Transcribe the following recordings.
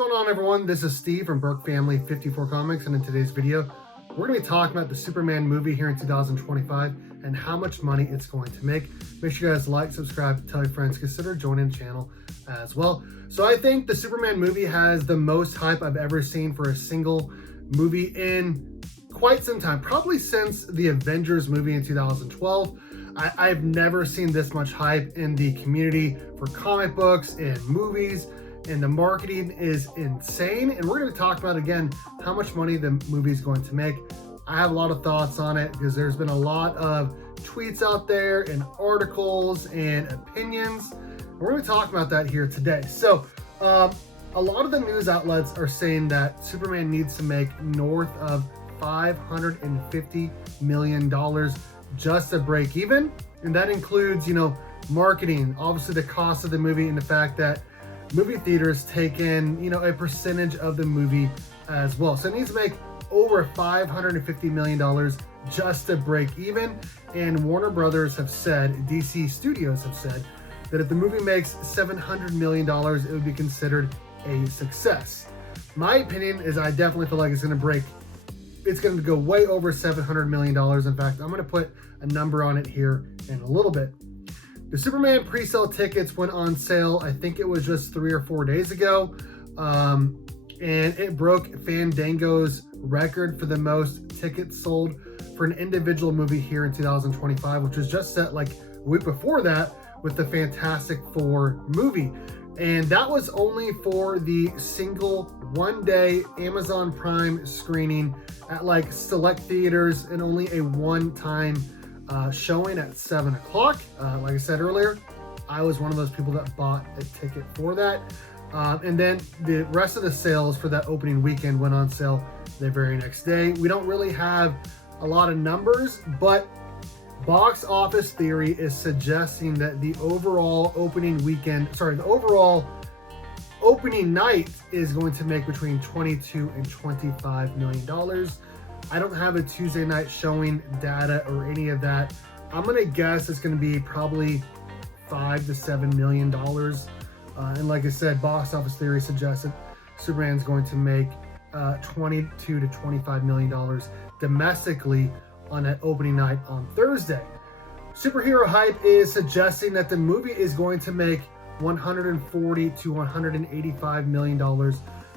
going on, everyone? This is Steve from Burke Family 54 Comics, and in today's video, we're going to be talking about the Superman movie here in 2025 and how much money it's going to make. Make sure you guys like, subscribe, tell your friends, consider joining the channel as well. So I think the Superman movie has the most hype I've ever seen for a single movie in quite some time, probably since the Avengers movie in 2012. I've never seen this much hype in the community for comic books and movies, and the marketing is insane. And we're going to talk about, again, how much money the movie is going to make. I have a lot of thoughts on it because there's been a lot of tweets out there and articles and opinions. And we're going to talk about that here today. So a lot of the news outlets are saying that Superman needs to make north of $550 million just to break even. And that includes, marketing, obviously the cost of the movie, and the fact that movie theaters take in, a percentage of the movie as well. So it needs to make over $550 million just to break even. And Warner Brothers have said, DC Studios have said, that if the movie makes $700 million, it would be considered a success. My opinion is I definitely feel like it's going to go way over $700 million. In fact, I'm going to put a number on it here in a little bit. The Superman pre-sale tickets went on sale, I think it was just 3 or 4 days ago. And it broke Fandango's record for the most tickets sold for an individual movie here in 2025, which was just set like a week before that with the Fantastic Four movie. And that was only for the single one-day Amazon Prime screening at like select theaters, and only a one-time showing at 7 o'clock. Like I said earlier, I was one of those people that bought a ticket for that. And then the rest of the sales for that opening weekend went on sale the very next day. We don't really have a lot of numbers, but Box Office Theory is suggesting that the overall opening night is going to make between $22 and $25 million. I don't have a Tuesday night showing data or any of that. I'm going to guess it's going to be probably $5 to $7 million. And like I said, Box Office Theory suggested Superman's going to make $22 to $25 million domestically on that opening night on Thursday. Superhero Hype is suggesting that the movie is going to make $140 to $185 million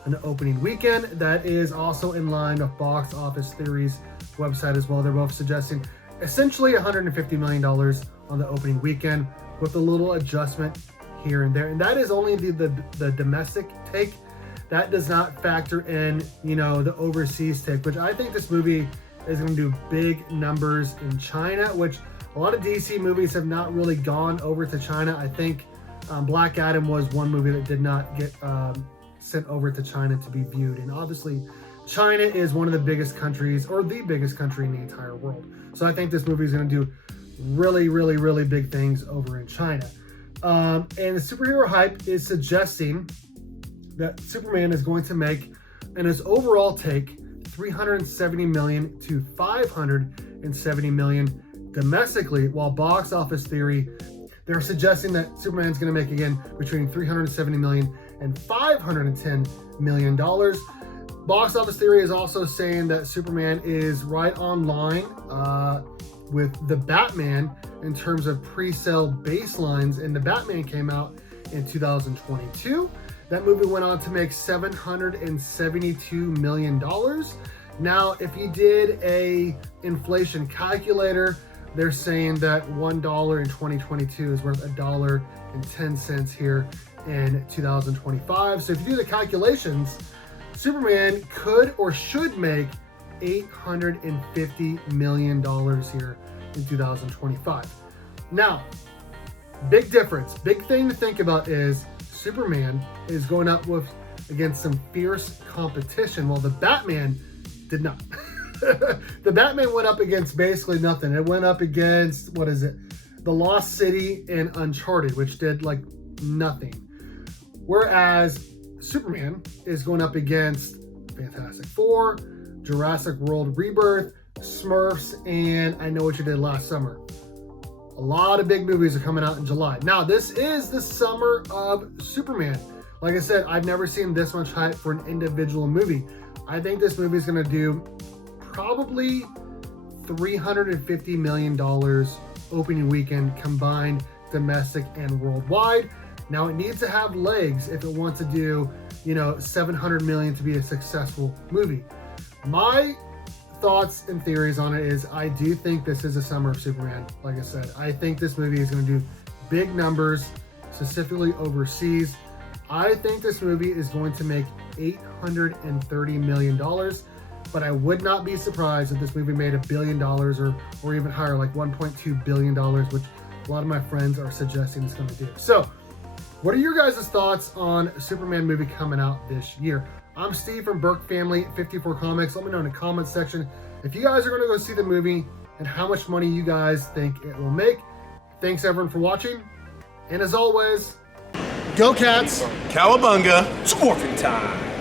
in the opening weekend. That is also in line with Box Office Theory's website as well. They're both suggesting essentially $150 million on the opening weekend, with a little adjustment here and there. And that is only the domestic take. That does not factor in, the overseas take, which I think this movie is going to do big numbers in China, which a lot of DC movies have not really gone over to China. I think Black Adam was one movie that did not get sent over to China to be viewed. And obviously, China is one of the biggest countries, or the biggest country in the entire world. So I think this movie is going to do really, really, really big things over in China. And the Superhero Hype is suggesting that Superman is going to make, in his overall take, $370 million to $570 million domestically, while Box Office Theory, they're suggesting that Superman's going to make, again, between $370 million and $510 million. Box Office Theory is also saying that Superman is right on line with the Batman in terms of pre-sale baselines, and the Batman came out in 2022. That movie went on to make $772 million. Now, if you did a inflation calculator, they're saying that $1 in 2022 is worth $1.10 here in 2025. So if you do the calculations, Superman could or should make $850 million here in 2025. Now, big difference, big thing to think about is Superman is going up against some fierce competition, while the Batman did not. The Batman went up against basically nothing. It went up against, The Lost City and Uncharted, which did like nothing. Whereas Superman is going up against Fantastic Four, Jurassic World Rebirth, Smurfs, and I Know What You Did Last Summer. A lot of big movies are coming out in July. Now, this is the summer of Superman. Like I said, I've never seen this much hype for an individual movie. I think this movie is going to do probably $350 million opening weekend combined, domestic and worldwide. Now it needs to have legs if it wants to do, you know, 700 million to be a successful movie. My thoughts and theories on it is I do think this is a Summer of Superman. Like I said, I think this movie is going to do big numbers, specifically overseas. I think this movie is going to make $830 million, but I would not be surprised if this movie made $1 billion or even higher, like $1.2 billion, which a lot of my friends are suggesting it's going to do. So, what are your guys' thoughts on a Superman movie coming out this year? I'm Steve from Burke Family 54 Comics. Let me know in the comments section if you guys are going to go see the movie and how much money you guys think it will make. Thanks everyone for watching, and as always, go Cats! Cowabunga! It's morphin' time!